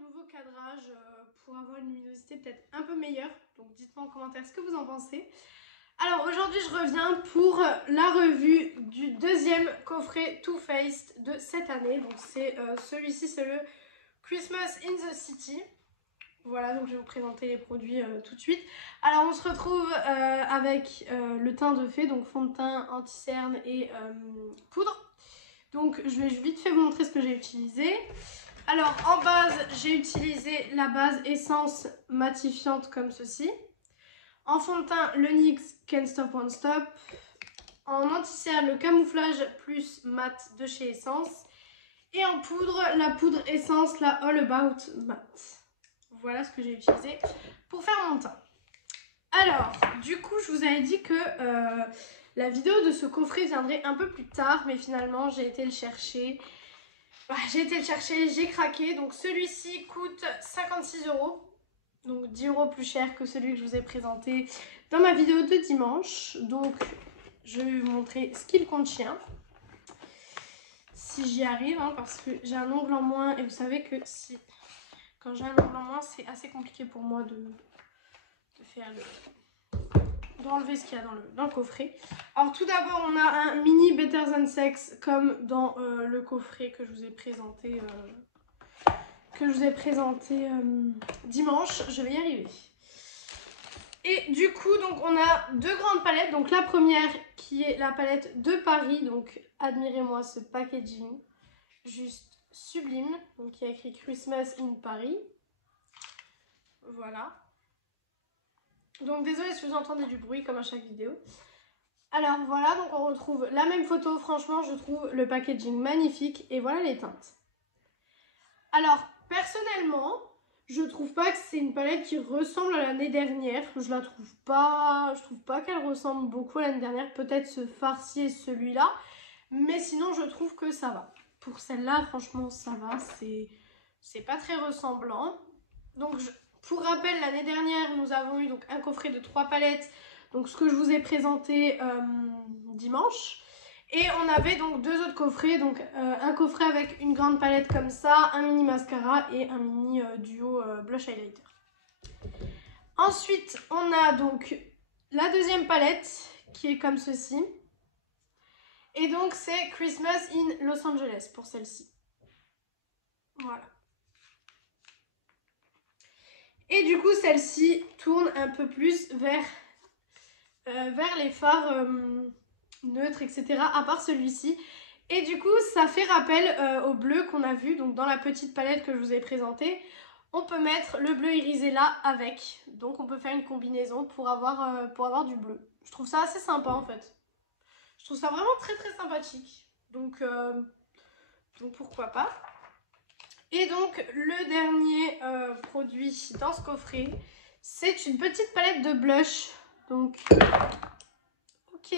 nouveau cadrage pour avoir une luminosité peut-être un peu meilleure. Donc dites-moi en commentaire ce que vous en pensez. Alors aujourd'hui je reviens pour la revue du deuxième coffret Too Faced de cette année. Donc c'est celui-ci, c'est le Christmas in the City. Voilà, donc je vais vous présenter les produits tout de suite. Alors on se retrouve avec le teint de fée, donc fond de teint, anti-cerne et poudre. Donc je vais vite fait vous montrer ce que j'ai utilisé. Alors en base, j'ai utilisé la base essence matifiante comme ceci. En fond de teint, le NYX Can't Stop Won't Stop. En anti-cerne, le camouflage plus mat de chez Essence. Et en poudre, la poudre essence, la All About Matte. Voilà ce que j'ai utilisé pour faire mon teint. Alors, du coup, je vous avais dit que la vidéo de ce coffret viendrait un peu plus tard, mais finalement, j'ai été le chercher. J'ai craqué. Donc, celui-ci coûte 56 €. Donc, 10 € plus cher que celui que je vous ai présenté dans ma vidéo de dimanche. Donc, je vais vous montrer ce qu'il contient. Si j'y arrive, hein, parce que j'ai un ongle en moins. Et vous savez que quand j'ai un ongle en moins, c'est assez compliqué pour moi d'enlever ce qu'il y a dans le coffret. Alors tout d'abord on a un mini Better Than Sex comme dans le coffret que je vous ai présenté dimanche. Je vais y arriver. Et du coup donc on a deux grandes palettes. Donc la première qui est la palette de Paris. Donc admirez-moi ce packaging, juste sublime. Donc il y a écrit Christmas in Paris. Voilà. Donc désolée si vous entendez du bruit comme à chaque vidéo. Alors voilà, donc on retrouve la même photo. Franchement, je trouve le packaging magnifique. Et voilà les teintes. Alors, personnellement, je trouve pas que c'est une palette qui ressemble à l'année dernière. Je trouve pas qu'elle ressemble beaucoup à l'année dernière. Peut-être ce farci et celui-là. Mais sinon, je trouve que ça va. Pour celle-là, franchement, ça va. C'est pas très ressemblant. Donc, pour rappel, l'année dernière, nous avons eu donc un coffret de 3 palettes. Donc, ce que je vous ai présenté dimanche. Et on avait donc deux autres coffrets. Donc, un coffret avec une grande palette comme ça, un mini mascara et un mini duo blush highlighter. Ensuite, on a donc la deuxième palette qui est comme ceci. Et donc, c'est Christmas in Los Angeles pour celle-ci. Voilà. Et du coup, celle-ci tourne un peu plus vers les fards neutres, etc. À part celui-ci. Et du coup, ça fait rappel au bleu qu'on a vu donc dans la petite palette que je vous ai présentée. On peut mettre le bleu irisé là avec. Donc, on peut faire une combinaison pour avoir du bleu. Je trouve ça assez sympa en fait. Je trouve ça vraiment très très sympathique. Donc pourquoi pas. Et donc, le dernier produit dans ce coffret, c'est une petite palette de blush. Donc, ok,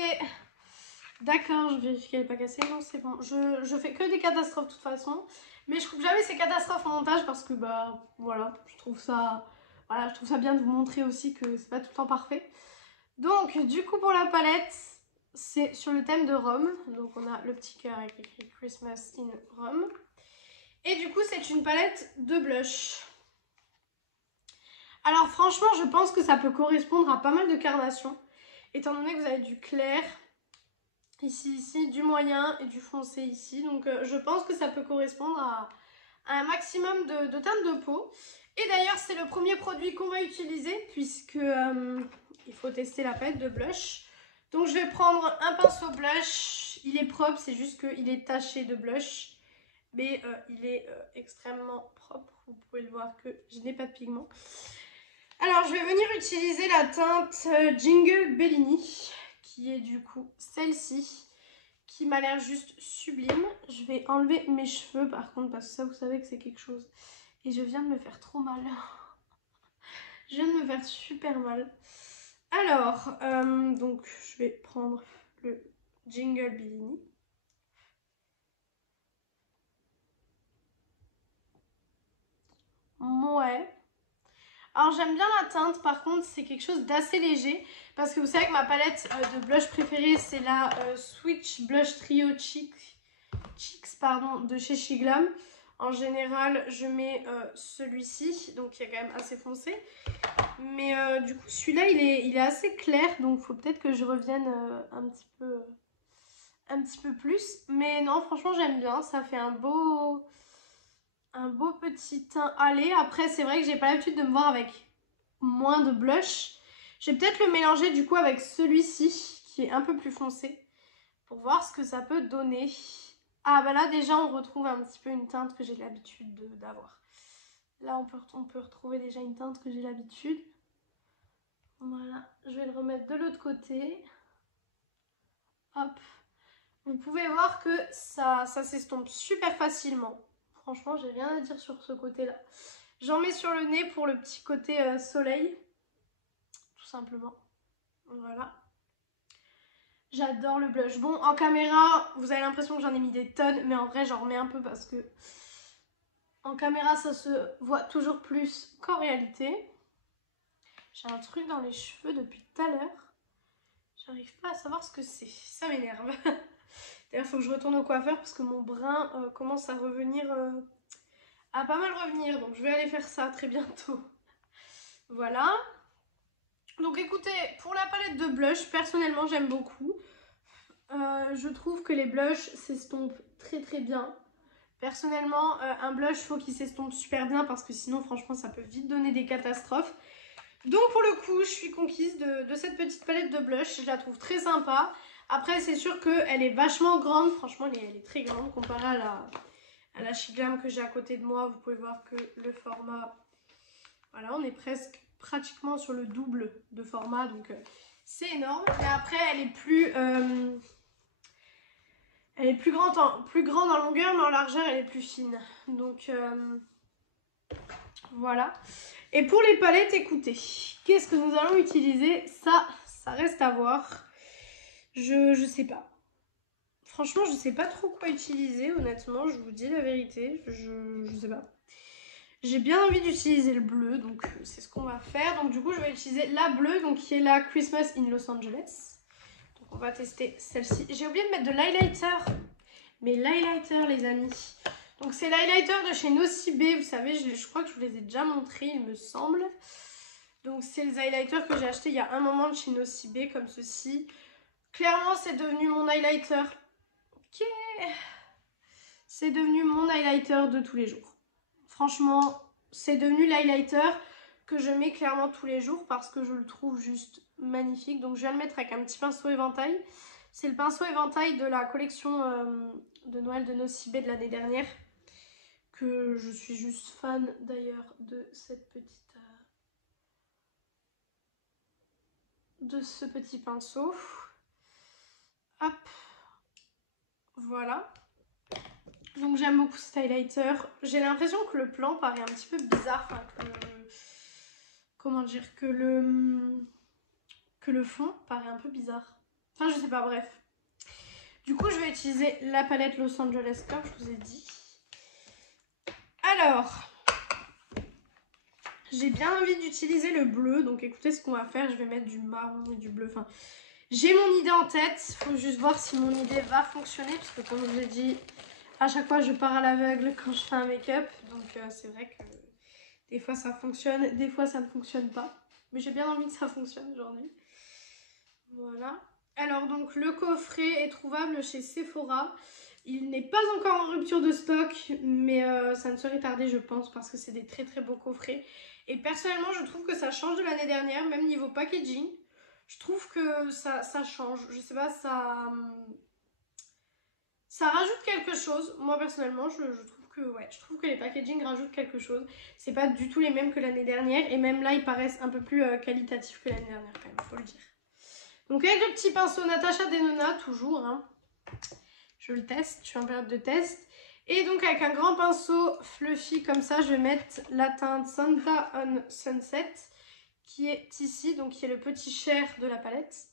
d'accord, je vérifie qu'elle n'est pas cassée. Non, c'est bon. Je fais que des catastrophes de toute façon. Mais je coupe jamais ces catastrophes en montage parce que, bah, voilà, je trouve ça bien de vous montrer aussi que c'est pas tout le temps parfait. Donc, du coup, pour la palette, c'est sur le thème de Rome. Donc, on a le petit cœur avec écrit Christmas in Rome. Et du coup, c'est une palette de blush. Alors franchement, je pense que ça peut correspondre à pas mal de carnations. Étant donné que vous avez du clair ici, du moyen et du foncé ici. Donc je pense que ça peut correspondre à un maximum de teintes de peau. Et d'ailleurs, c'est le premier produit qu'on va utiliser puisque il faut tester la palette de blush. Donc je vais prendre un pinceau blush. Il est propre, c'est juste qu'il est taché de blush. Mais il est extrêmement propre. Vous pouvez le voir que je n'ai pas de pigment. Alors, je vais venir utiliser la teinte Jingle Bellini, qui est du coup celle-ci, qui m'a l'air juste sublime. Je vais enlever mes cheveux par contre, parce que ça, vous savez que c'est quelque chose. Et je viens de me faire trop mal. Je viens de me faire super mal. Alors, donc, je vais prendre le Jingle Bellini. Ouais. Alors j'aime bien la teinte, par contre c'est quelque chose d'assez léger. Parce que vous savez que ma palette de blush préférée c'est la Switch Blush Trio Cheeks de chez Shiglam. En général, je mets celui-ci, donc il est quand même assez foncé. Mais du coup, celui-là, il est assez clair, donc il faut peut-être que je revienne un petit peu plus. Mais non, franchement, j'aime bien. Ça fait un beau petit teint allé. Après, c'est vrai que j'ai pas l'habitude de me voir avec moins de blush. Je vais peut-être le mélanger du coup avec celui-ci, qui est un peu plus foncé, pour voir ce que ça peut donner. Ah bah là déjà on retrouve un petit peu une teinte que j'ai l'habitude d'avoir. Là on peut retrouver déjà une teinte que j'ai l'habitude. Voilà, je vais le remettre de l'autre côté. Hop. Vous pouvez voir que ça s'estompe super facilement. Franchement, j'ai rien à dire sur ce côté-là. J'en mets sur le nez pour le petit côté soleil. Tout simplement. Voilà. J'adore le blush. Bon, en caméra, vous avez l'impression que j'en ai mis des tonnes, mais en vrai, j'en remets un peu parce que en caméra, ça se voit toujours plus qu'en réalité. J'ai un truc dans les cheveux depuis tout à l'heure. J'arrive pas à savoir ce que c'est. Ça m'énerve. D'ailleurs, il faut que je retourne au coiffeur parce que mon brin commence à revenir, à pas mal revenir. Donc, je vais aller faire ça très bientôt. Voilà. Donc, écoutez, pour la palette de blush, personnellement, j'aime beaucoup. Je trouve que les blushs s'estompent très très bien. Personnellement, un blush, faut qu'il s'estompe super bien parce que sinon, franchement, ça peut vite donner des catastrophes. Donc pour le coup, je suis conquise de cette petite palette de blush. Je la trouve très sympa. Après, c'est sûr qu'elle est vachement grande. Franchement, elle est très grande comparée à la She Glam que j'ai à côté de moi. Vous pouvez voir que le format... Voilà, on est presque pratiquement sur le double de format. Donc c'est énorme. Mais après, elle est plus grande en longueur, mais en largeur, elle est plus fine. Donc voilà. Et pour les palettes, écoutez, qu'est-ce que nous allons utiliser? Ça reste à voir. Je sais pas. Franchement, je sais pas trop quoi utiliser, honnêtement, je vous dis la vérité. Je sais pas. J'ai bien envie d'utiliser le bleu, donc c'est ce qu'on va faire. Donc du coup, je vais utiliser la bleue, donc qui est la Christmas in Los Angeles. Donc on va tester celle-ci. J'ai oublié de mettre de l'highlighter. Mais l'highlighter, les amis. Donc c'est l'highlighter de chez Nocibé, vous savez, je crois que je vous les ai déjà montrés, il me semble. Donc c'est les highlighters que j'ai acheté il y a un moment de chez Nocibé, comme ceci. Clairement, c'est devenu mon highlighter. Ok. C'est devenu mon highlighter de tous les jours. Franchement, c'est devenu l'highlighter que je mets clairement tous les jours parce que je le trouve juste magnifique. Donc je viens le mettre avec un petit pinceau éventail. C'est le pinceau éventail de la collection de Noël de Nocibé de l'année dernière. Que je suis juste fan d'ailleurs de cette petite... de ce petit pinceau. Hop. Voilà. Donc j'aime beaucoup cet highlighter. J'ai l'impression que le plan paraît un petit peu bizarre. Enfin, comment dire, que le fond paraît un peu bizarre. Enfin, je sais pas, bref. Du coup, je vais utiliser la palette Los Angeles comme je vous ai dit. Alors, j'ai bien envie d'utiliser le bleu. Donc écoutez ce qu'on va faire. Je vais mettre du marron et du bleu. Enfin, j'ai mon idée en tête. Il faut juste voir si mon idée va fonctionner. Parce que comme je vous ai dit, à chaque fois, je pars à l'aveugle quand je fais un make-up. Donc c'est vrai que des fois, ça fonctionne. Des fois, ça ne fonctionne pas. Mais j'ai bien envie que ça fonctionne aujourd'hui. Voilà. Alors donc le coffret est trouvable chez Sephora. Il n'est pas encore en rupture de stock, mais ça ne serait tardé je pense parce que c'est des très très beaux coffrets. Et personnellement je trouve que ça change de l'année dernière, même niveau packaging. Je trouve que ça change, je sais pas, ça rajoute quelque chose. Moi personnellement je trouve que ouais, je trouve que les packaging rajoutent quelque chose. C'est pas du tout les mêmes que l'année dernière et même là ils paraissent un peu plus qualitatifs que l'année dernière quand même, faut le dire. Donc avec le petit pinceau Natasha Denona, toujours, hein. Je le teste, je suis en période de test. Et donc avec un grand pinceau fluffy comme ça, je vais mettre la teinte Santa on Sunset, qui est ici, donc qui est le petit cher de la palette.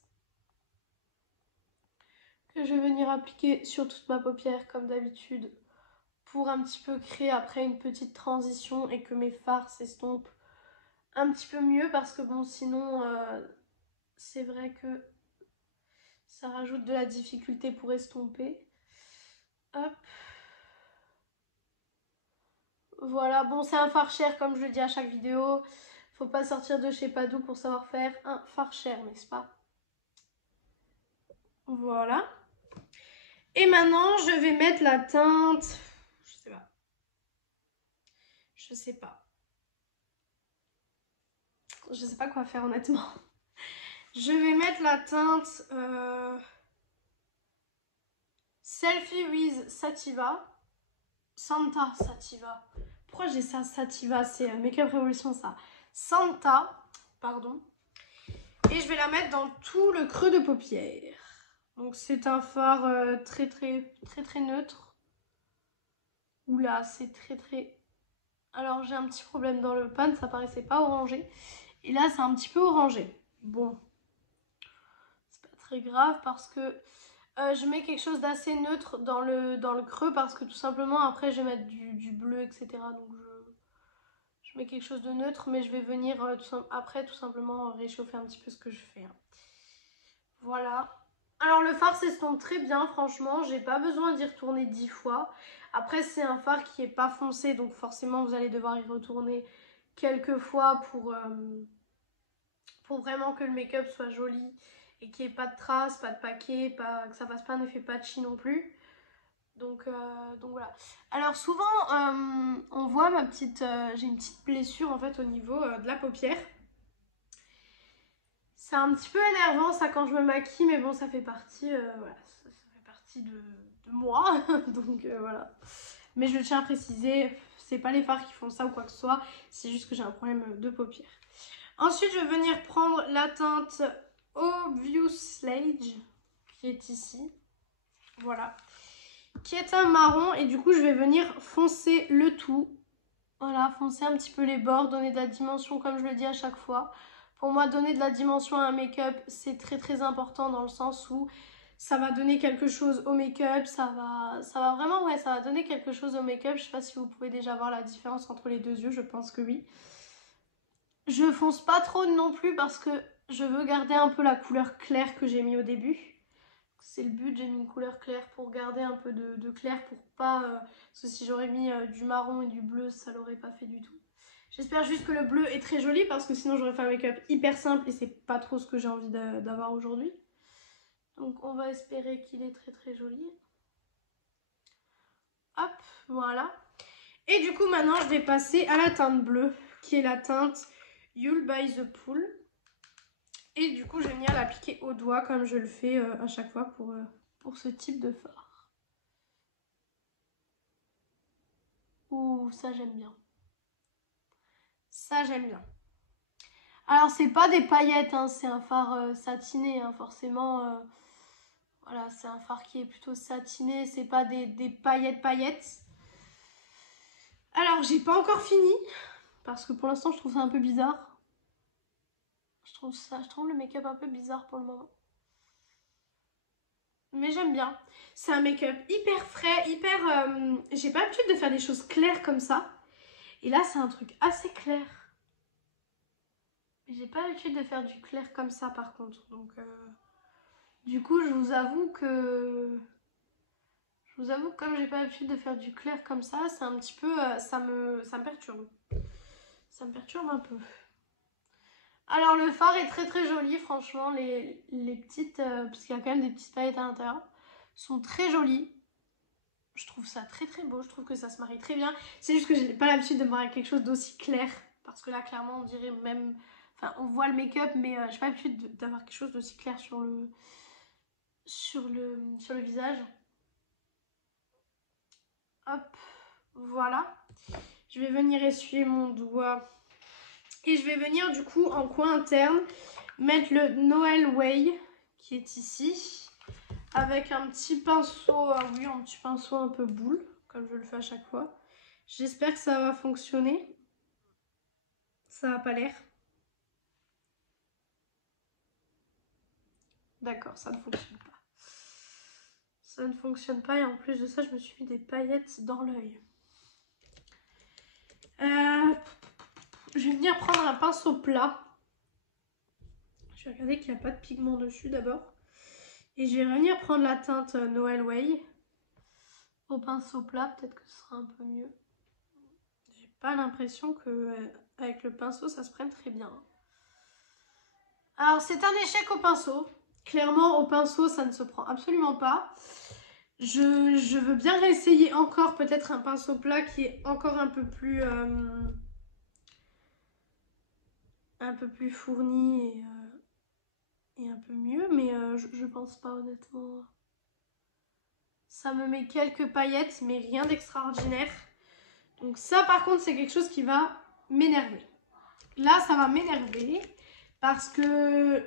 Que je vais venir appliquer sur toute ma paupière comme d'habitude, pour un petit peu créer après une petite transition et que mes fards s'estompent un petit peu mieux, parce que bon sinon c'est vrai que ça rajoute de la difficulté pour estomper. Hop. Voilà, bon c'est un fard cher comme je le dis à chaque vidéo. Faut pas sortir de chez Padou pour savoir faire un fard cher, n'est-ce pas? Voilà. Et maintenant je vais mettre la teinte. Je sais pas. Je sais pas. Je sais pas quoi faire honnêtement. Je vais mettre la teinte Selfie with Sativa. Santa Sativa. Pourquoi j'ai ça Sativa? C'est Makeup Revolution ça. Santa, pardon. Et je vais la mettre dans tout le creux de paupière. Donc c'est un fard très neutre. Oula, c'est très... Alors j'ai un petit problème dans le pan, ça paraissait pas orangé. Et là c'est un petit peu orangé. Bon, c'est pas très grave parce que je mets quelque chose d'assez neutre dans le creux parce que tout simplement après je vais mettre du bleu, etc. Donc je mets quelque chose de neutre, mais je vais venir après tout simplement réchauffer un petit peu ce que je fais. Hein. Voilà. Alors le fard s'estompe très bien, franchement, j'ai pas besoin d'y retourner 10 fois. Après c'est un fard qui est pas foncé, donc forcément vous allez devoir y retourner quelques fois pour vraiment que le make-up soit joli et qu'il n'y ait pas de traces, pas de paquets, que ça fasse pas un effet patchy non plus. Donc voilà. Alors souvent on voit ma petite, j'ai une petite blessure en fait au niveau de la paupière. C'est un petit peu énervant ça quand je me maquille, mais bon ça fait partie, voilà, ça fait partie de moi, donc voilà. Mais je tiens à préciser, c'est pas les fards qui font ça ou quoi que ce soit, c'est juste que j'ai un problème de paupière. Ensuite je vais venir prendre la teinte Obvious Slage, qui est ici, voilà, qui est un marron, et du coup je vais venir foncer le tout. Voilà, foncer un petit peu les bords, donner de la dimension comme je le dis à chaque fois. Pour moi, donner de la dimension à un make-up, c'est très important dans le sens où ça va donner quelque chose au make-up, ça va vraiment, ouais, ça va donner quelque chose au make-up. Je sais pas si vous pouvez déjà voir la différence entre les deux yeux, je pense que oui. Je fonce pas trop non plus parce que je veux garder un peu la couleur claire que j'ai mis au début. C'est le but, j'ai mis une couleur claire pour garder un peu de clair pour pas... parce que si j'aurais mis du marron et du bleu, ça l'aurait pas fait du tout. J'espère juste que le bleu est très joli parce que sinon j'aurais fait un make-up hyper simple et c'est pas trop ce que j'ai envie d'avoir aujourd'hui. Donc on va espérer qu'il est très joli. Hop, voilà. Et du coup maintenant je vais passer à la teinte bleue qui est la teinte You'll by the Pool. Et du coup je vais venir l'appliquer au doigt comme je le fais à chaque fois pour ce type de fard. Ouh, ça j'aime bien. Ça j'aime bien. Alors c'est pas des paillettes, hein, c'est un fard satiné, hein, forcément. Voilà, c'est un fard qui est plutôt satiné, c'est pas des paillettes. Alors j'ai pas encore fini, parce que pour l'instant je trouve ça un peu bizarre. Je trouve le make-up un peu bizarre pour le moment. Mais j'aime bien. C'est un make-up hyper frais, j'ai pas l'habitude de faire des choses claires comme ça. Et là c'est un truc assez clair. J'ai pas l'habitude de faire du clair comme ça par contre. Donc du coup je vous avoue que comme j'ai pas l'habitude de faire du clair comme ça, c'est un petit peu... ça me perturbe. Ça me perturbe un peu. Alors le fard est très joli, franchement. Les petites... parce qu'il y a quand même des petites paillettes à l'intérieur. Sont très jolies. Je trouve ça très beau. Je trouve que ça se marie très bien. C'est juste que je n'ai pas l'habitude de me marier quelque chose d'aussi clair. Parce que là, clairement, on dirait même... Enfin, on voit le make-up, mais j'ai pas l'habitude d'avoir quelque chose d'aussi clair sur le visage. Hop, voilà. Je vais venir essuyer mon doigt. Et je vais venir du coup en coin interne mettre le Noël Way qui est ici. Avec un petit pinceau, oui, un petit pinceau un peu boule, comme je le fais à chaque fois. J'espère que ça va fonctionner. Ça n'a pas l'air. D'accord, ça ne fonctionne pas. Ça ne fonctionne pas et en plus de ça, je me suis mis des paillettes dans l'œil. Je vais venir prendre un pinceau plat. Je vais regarder qu'il n'y a pas de pigment dessus d'abord. Et je vais venir prendre la teinte Noël Way au pinceau plat, peut-être que ce sera un peu mieux. pas l'impression que avec le pinceau ça se prenne très bien. Alors c'est un échec au pinceau. Clairement au pinceau ça ne se prend absolument pas. Je veux bien réessayer encore peut-être un pinceau plat qui est encore un peu plus fourni et un peu mieux, mais je pense pas honnêtement. Ça me met quelques paillettes mais rien d'extraordinaire. Donc ça par contre c'est quelque chose qui va m'énerver. Là ça va m'énerver parce que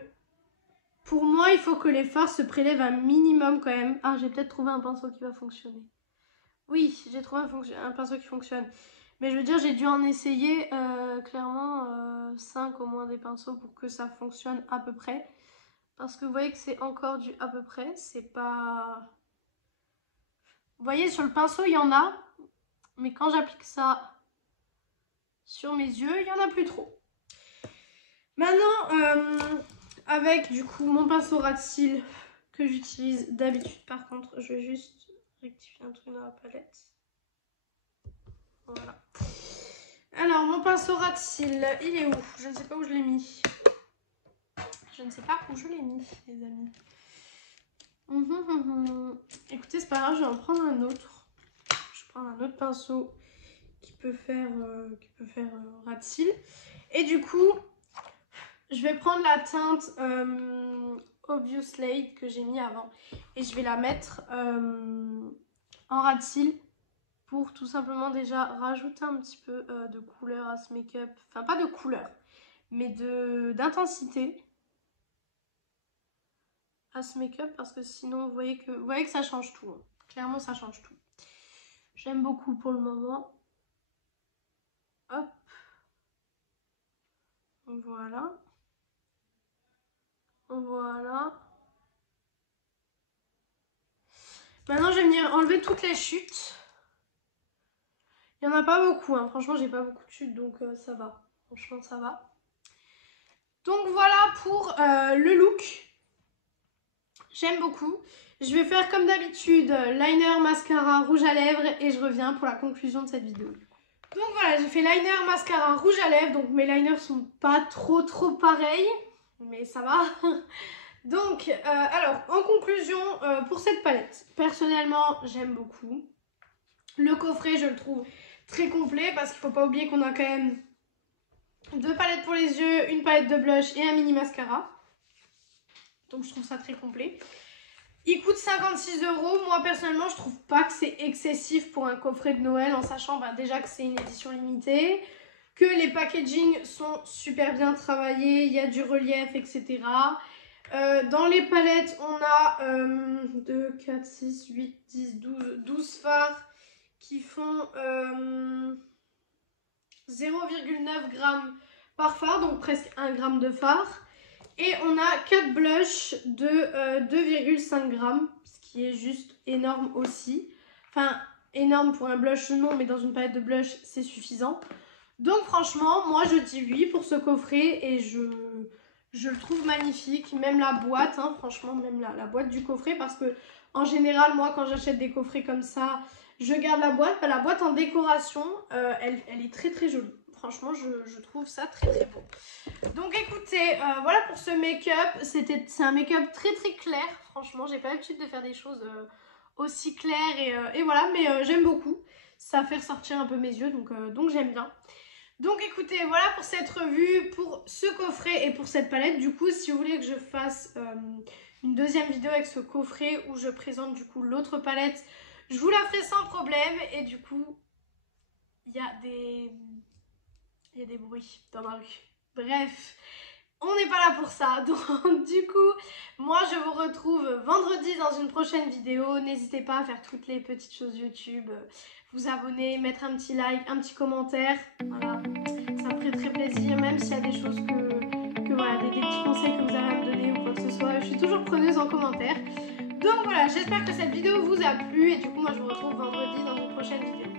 pour moi il faut que les fards se prélèvent un minimum quand même. Ah j'ai peut-être trouvé un pinceau qui va fonctionner. Oui j'ai trouvé un pinceau qui fonctionne. Mais je veux dire j'ai dû en essayer clairement 5 au moins des pinceaux pour que ça fonctionne à peu près. Parce que vous voyez que c'est encore du à peu près. C'est pas... Vous voyez sur le pinceau il y en a. Mais quand j'applique ça sur mes yeux, il n'y en a plus trop. Maintenant, avec du coup mon pinceau ras de cils que j'utilise d'habitude. Par contre, je vais juste rectifier un truc dans la palette. Voilà. Alors, mon pinceau ras de cils, il est où? Je ne sais pas où je l'ai mis. Je ne sais pas où je l'ai mis, les amis. Écoutez, c'est pas grave, je vais en prendre un autre. Je prends un autre pinceau qui peut faire ras de cils. Et du coup, je vais prendre la teinte Obvious Slate que j'ai mis avant. Et je vais la mettre en ras de cils pour tout simplement déjà rajouter un petit peu de couleur à ce make-up. Enfin, pas de couleur, mais d'intensité à ce make-up parce que sinon, vous voyez que ça change tout. Hein. Clairement, ça change tout. J'aime beaucoup pour le moment. Hop. Voilà. Voilà. Maintenant, je vais venir enlever toutes les chutes. Il n'y en a pas beaucoup, hein. Franchement, j'ai pas beaucoup de chutes, donc ça va. Franchement, ça va. Donc voilà pour le look. J'aime beaucoup. Je vais faire comme d'habitude, liner, mascara, rouge à lèvres et je reviens pour la conclusion de cette vidéo. Donc voilà, j'ai fait liner, mascara, rouge à lèvres. Donc mes liners sont pas trop pareils, mais ça va. Donc, alors, en conclusion, pour cette palette, personnellement, j'aime beaucoup. Le coffret, je le trouve très complet parce qu'il ne faut pas oublier qu'on a quand même 2 palettes pour les yeux, une palette de blush et un mini mascara. Donc, je trouve ça très complet. Il coûte 56 €. Moi, personnellement, je trouve pas que c'est excessif pour un coffret de Noël en sachant déjà que c'est une édition limitée, que les packaging sont super bien travaillés, il y a du relief, etc. Dans les palettes, on a 2, 4, 6, 8, 10, 12 fards qui font 0,9 g par fard, donc presque 1 g de fard. Et on a 4 blushs de 2,5 g, ce qui est juste énorme aussi. Enfin, énorme pour un blush non, mais dans une palette de blush, c'est suffisant. Donc franchement, moi je dis oui pour ce coffret et je le trouve magnifique. Même la boîte, hein, franchement, même la boîte du coffret, parce que en général, moi quand j'achète des coffrets comme ça, je garde la boîte. La boîte en décoration, elle est très jolie. Franchement, je trouve ça très beau. Donc écoutez, voilà pour ce make-up. C'est un make-up très clair. Franchement, j'ai pas l'habitude de faire des choses aussi claires et voilà, mais j'aime beaucoup. Ça fait ressortir un peu mes yeux, donc j'aime bien. Donc écoutez, voilà pour cette revue, pour ce coffret et pour cette palette. Du coup, si vous voulez que je fasse une deuxième vidéo avec ce coffret où je présente du coup l'autre palette, je vous la ferai sans problème. Et du coup, il y a des bruits dans ma rue. Bref, on n'est pas là pour ça. Donc du coup, moi je vous retrouve vendredi dans une prochaine vidéo. N'hésitez pas à faire toutes les petites choses YouTube, vous abonner, mettre un petit like, un petit commentaire. Voilà, ça me ferait très plaisir, même s'il y a des choses voilà, des petits conseils que vous avez à me donner ou quoi que ce soit. Je suis toujours preneuse en commentaire. Donc voilà, j'espère que cette vidéo vous a plu et du coup moi je vous retrouve vendredi dans une prochaine vidéo.